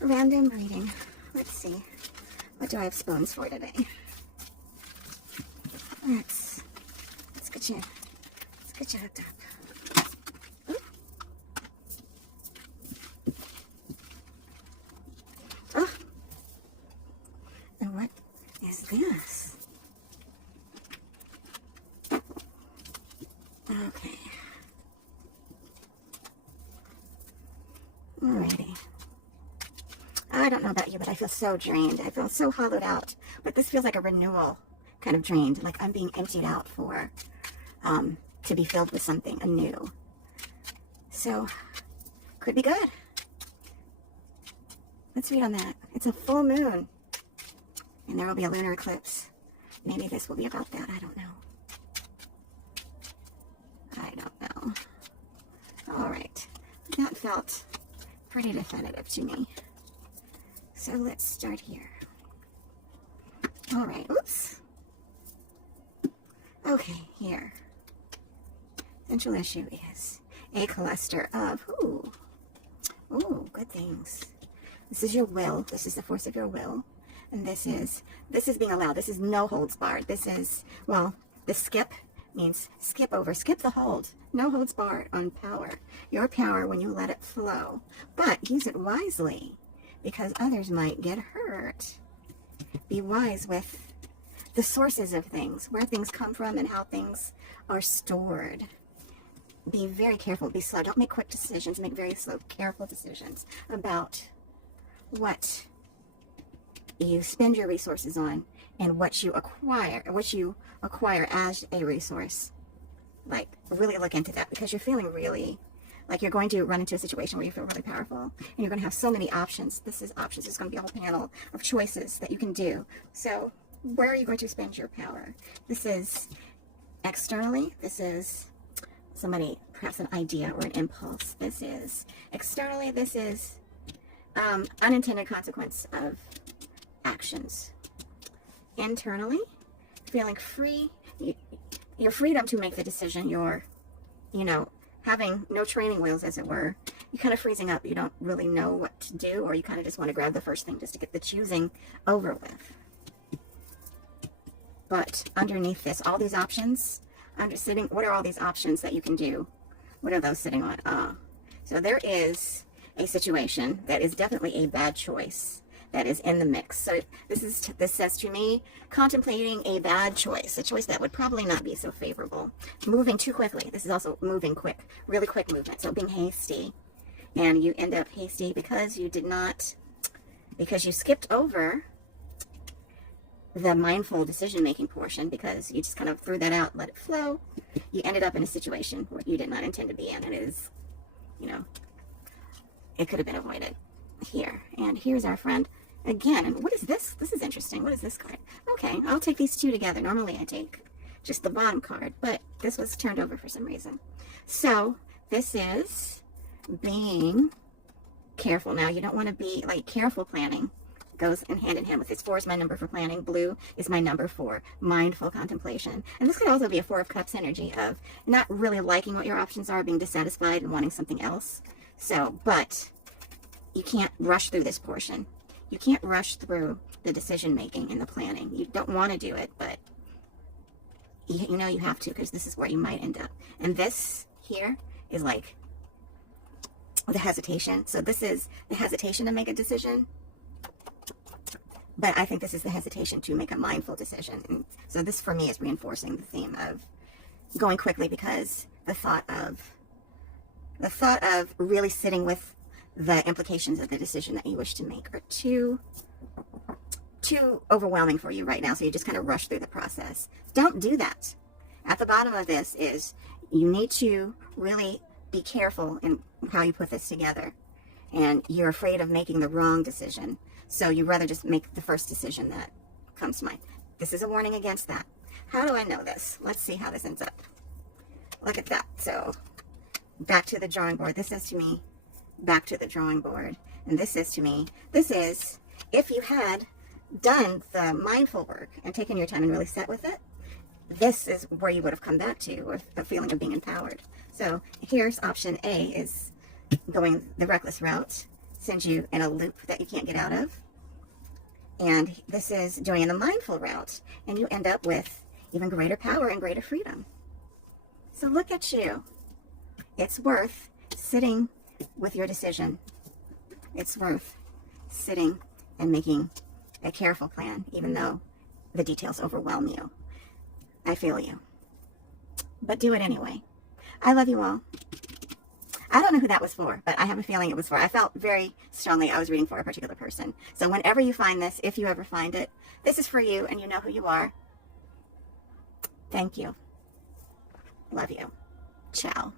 Random reading. Let's see. What do I have spoons for today? Let's get you hooked up. Ooh. Oh. And what is this? Okay. Alrighty. I don't know about you, but I feel so drained. I feel so hollowed out. But this feels like a renewal kind of drained. Like I'm being emptied out for, to be filled with something anew. So, could be good. Let's read on that. It's a full moon. And there will be a lunar eclipse. Maybe this will be about that. I don't know. I don't know. Alright. That felt pretty definitive to me. So let's start here. Alright, oops. Okay, here. Central issue is a cluster of, ooh, good things. This is your will. This is the force of your will. And this is being allowed. This is no holds barred. This is, well, the skip means skip over, skip the hold. No holds barred on power. Your power when you let it flow. But use it wisely, because others might get hurt. Be wise with the sources of things, where things come from and how things are stored. Be very careful, be slow. Don't make quick decisions, make very slow, careful decisions about what you spend your resources on and what you acquire as a resource. Like, really look into that, because you're feeling really like you're going to run into a situation where you feel really powerful and you're going to have so many options. This is options. There's going to be a whole panel of choices that you can do. So where are you going to spend your power? This is externally. This is somebody, perhaps an idea or an impulse. This is externally. This is unintended consequence of actions. Internally, feeling free, your freedom to make the decision, your, having no training wheels, as it were. You're kind of freezing up. You don't really know what to do, or you kind of just want to grab the first thing just to get the choosing over with. But underneath this, all these options, what are all these options that you can do? What are those sitting on? So there is a situation that is definitely a bad choice that is in the mix. So this says to me, contemplating a bad choice, a choice that would probably not be so favorable. Moving too quickly. This is also moving quick, really quick movement. So being hasty, and you end up hasty because you skipped over the mindful decision-making portion, because you just kind of threw that out, let it flow. You ended up in a situation where you did not intend to be in, and it is, it could have been avoided here. And here's our friend again. And what is this? This is interesting. What is this card? Okay, I'll take these two together. Normally I take just the bottom card, but this was turned over for some reason. So this is being careful. Now, you don't want to be like careful planning. Goes in hand with this. 4 is my number for planning. Blue is my number for mindful contemplation. And this could also be a 4 of Cups energy of not really liking what your options are, being dissatisfied and wanting something else. So, but you can't rush through this portion. You can't rush through the decision making and the planning. You don't want to do it, but you know you have to, because this is where you might end up. And this here is like the hesitation. So this is the hesitation to make a decision. But I think this is the hesitation to make a mindful decision. And so this, for me, is reinforcing the theme of going quickly, because the thought of really sitting with the implications of the decision that you wish to make are too overwhelming for you right now. So you just kind of rush through the process. Don't do that. At the bottom of this is you need to really be careful in how you put this together. And you're afraid of making the wrong decision. So you'd rather just make the first decision that comes to mind. This is a warning against that. How do I know this? Let's see how this ends up. Look at that. So back to the drawing board. This says to me, back to the drawing board. And this says to me, this is, if you had done the mindful work and taken your time and really sat with it, this is where you would have come back to, with a feeling of being empowered. So here's option A, is going the reckless route. sends you in a loop that you can't get out of. And this is doing the mindful route, and you end up with even greater power and greater freedom. So look at you. It's worth sitting with your decision. It's worth sitting and making a careful plan, even though the details overwhelm you. I feel you. But do it anyway. I love you all. I don't know who that was for, but I have a feeling it was for. I felt very strongly I was reading for a particular person. So whenever you find this, if you ever find it, this is for you and you know who you are. Thank you. Love you. Ciao.